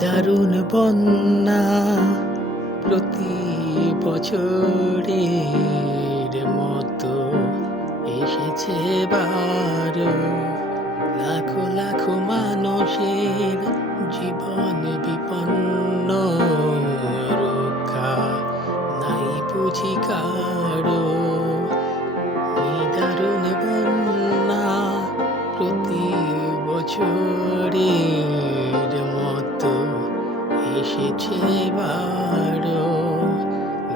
নিদারুণ বন্যা প্রতি বছরের মতো এসেছে বারো লাখো লাখো মানুষের জীবন বিপন্ন, রক্ষা নাই বুঝি কারও। নিদারুণ বন্যা প্রতি বছরের মতো এসেছে বারো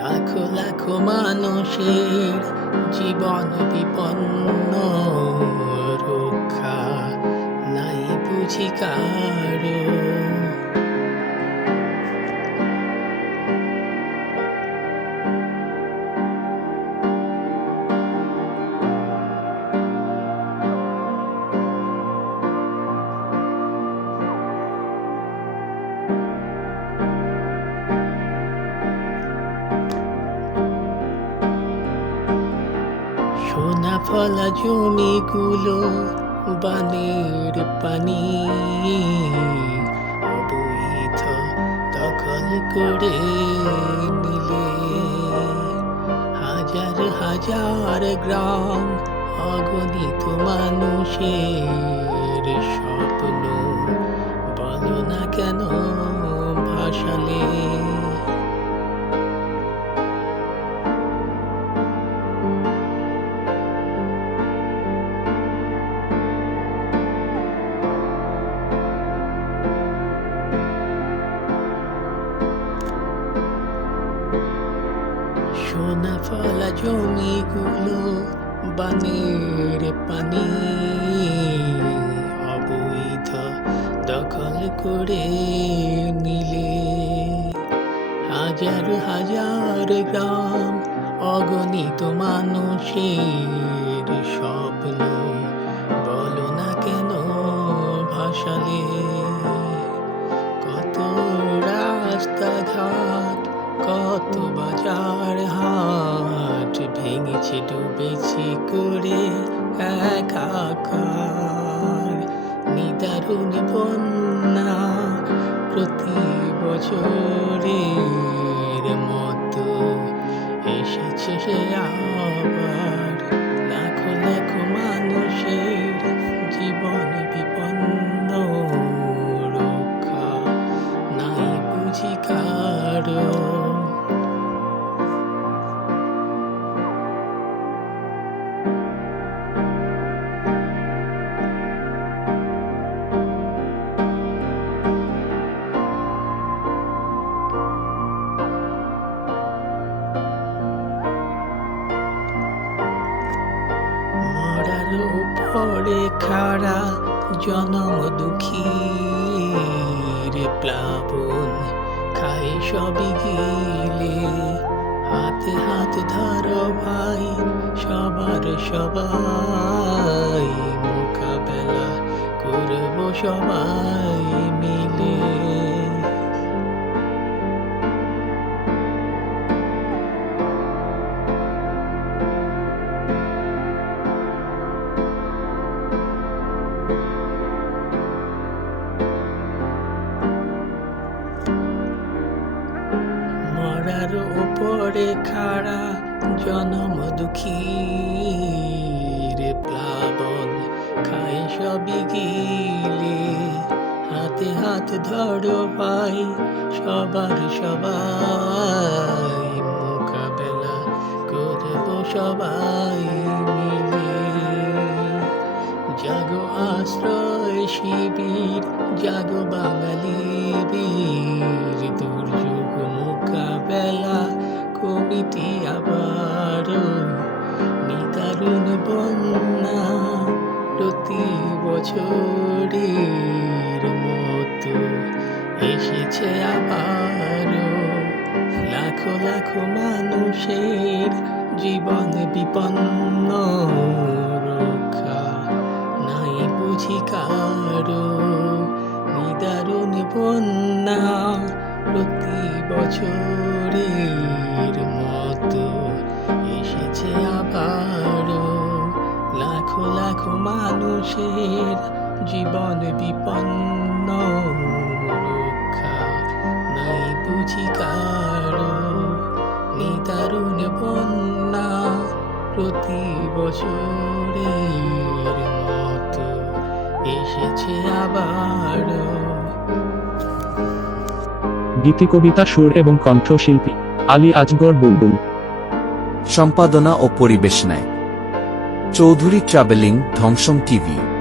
লাখো লাখো মানুষের জীবন বিপন্ন রক্ষা নাই বুঝি কারও। সোনা ফলা জমিগুলো বানের পানি। অবৈধ দখল করে নিলে হাজার হাজার গ্রাম অগণিত মানুষের স্বপ্ন। বলো না কেন সোনা ফলা জমিগুলো বানের পানি। অবৈধ দখল করে নিলে হাজার হাজার গ্রাম অগণিত মানুষের স্বপ্ন। ভেঙেছে ডুবেছে করে একাকার নিদারুণ বন্যা প্রতি বছরের মতো এসেছে সে আবার। খাড়া জনম দুঃখী রে প্লাবন খাই সবই গিলে। হাতে হাত ধরো ভাই সবার সবাই মোকাবেলা করব সবাই মিলে। মরার উপরে খাড়া জনম দুঃখী রে প্লাবন। খাই সবই গিলে, হাতে হাত ধরো পাই সবার সবাই মোকাবেলা করব সবাই মিলে। জাগো আশ্রয় শিবির জাগো বাঙালি বীর, দুর্যোগ মোকাবেলা কমিটি আবার নিদারুণ বন্যা প্রতি বছরের মতো এসেছে আবার লাখো লাখো মানুষের জীবন বিপন্ন রক্ষা, নাই বুঝি কারও নিদারুণ বন্যা প্রতি বছরের মতো এসেছে আবারও। লাখো লাখো মানুষের জীবন বিপন্ন, রক্ষা নাই বুঝি কারও। নিদারুণ বন্যা প্রতি বছরের মতো এসেছে আবারও। গীতিকবিতা সুর এবং কণ্ঠশিল্পী। আলী আজগর বুলবুল। সম্পাদনা ও পরিবেশনায় চৌধুরী ট্রাভেলিং ধ্বংসম টিভি।